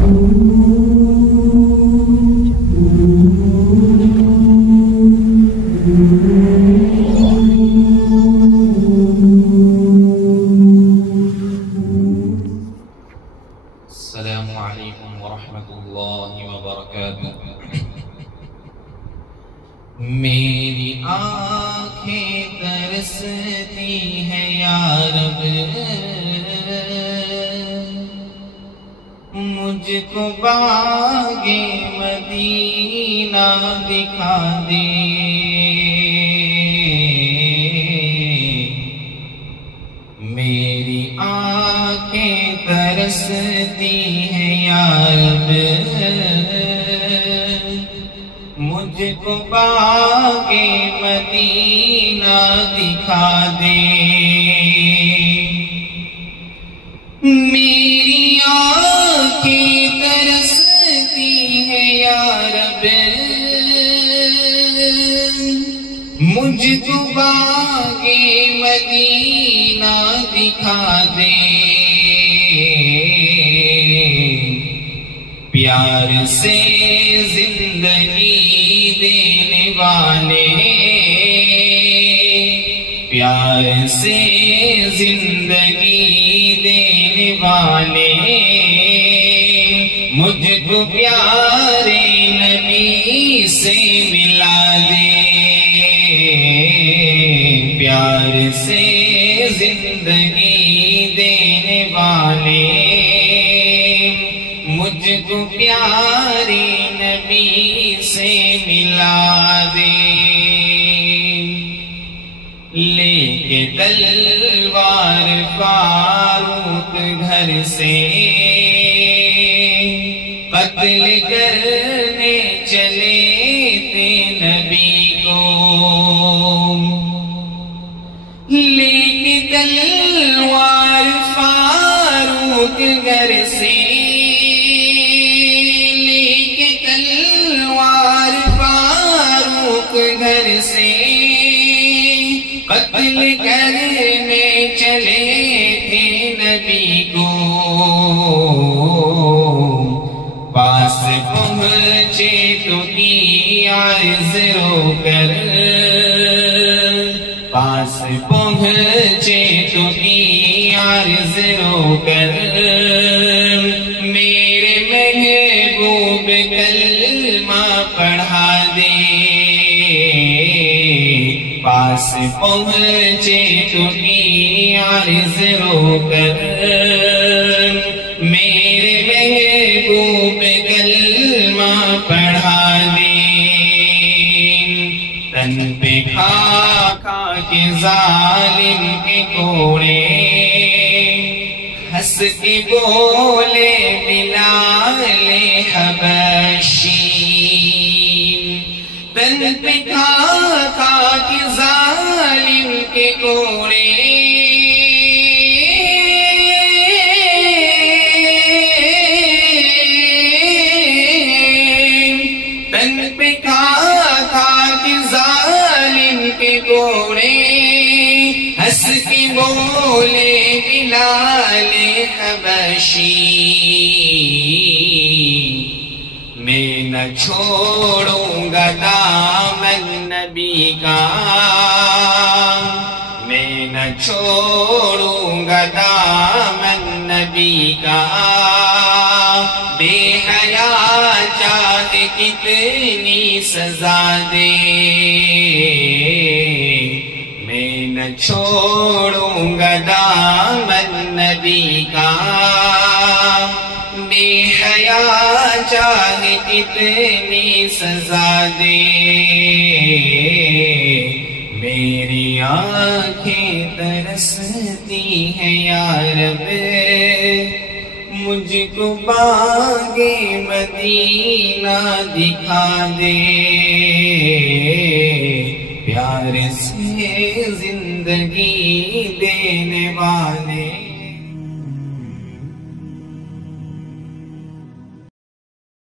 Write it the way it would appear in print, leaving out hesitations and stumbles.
السلام علیکم ورحمۃ اللہ وبرکاتہ۔ میری آنکھیں ترستی ہیں یا رب، مجھ کو باغ مدینہ دکھا دے۔ میری آنکھیں ترستی ہیں یا رب، مجھ کو باغ مدینہ دکھا دے۔ میری آنکھیں ترستی ہیں یا رب، مجھ کو باغ مدینہ دکھا دے۔ پیار سے زندگی دینے والے، پیار سے زندگی دینے والے، مجھ کو پیارے نبی سے ملا دے۔ پیار سے زندگی دینے والے، مجھ کو پیارے نبی سے ملا دے۔ لے کے تلوار فاروق گھر سے قتل کرنے چلے تھے نبی کو۔ لے کے تلوار فاروق گھر سے، لے کے تلوار فاروق گھر سے قتل کرنے چلے تھے نبی کو۔ پاس پہنچے تو کی عرض رو کر، پاس پہنچے تو کی عرض رو کر، میرے محبوب کلمہ پڑھا دے۔ پاس پہنچے تو کی عرض رو کر، میرے محبوب کلمہ پڑھا دے۔ تن پہ کھا کھا کے ظالم کے کوڑے، ہنس کے بولے بلال حبشی۔ تن پہ کھا کھا کے ظالم کے کوڑے، تن پہ کھا کھا کے ظالم کے کوڑے، ہنس کے بولے بلال حبشی۔ میں نہ چھوڑوں گا دامن نبی کا، میں نہ چھوڑوں گا دامن نبی کا۔ بے حیا چاہے کتنی سزا دے، میں نہ چھوڑوں گا دامن نبی کا۔ بے حیا چاہے کتنی سزا دے، میری آنکھیں ترستی ہیں یا رب، مجھ کو باغ مدینہ دکھا دے۔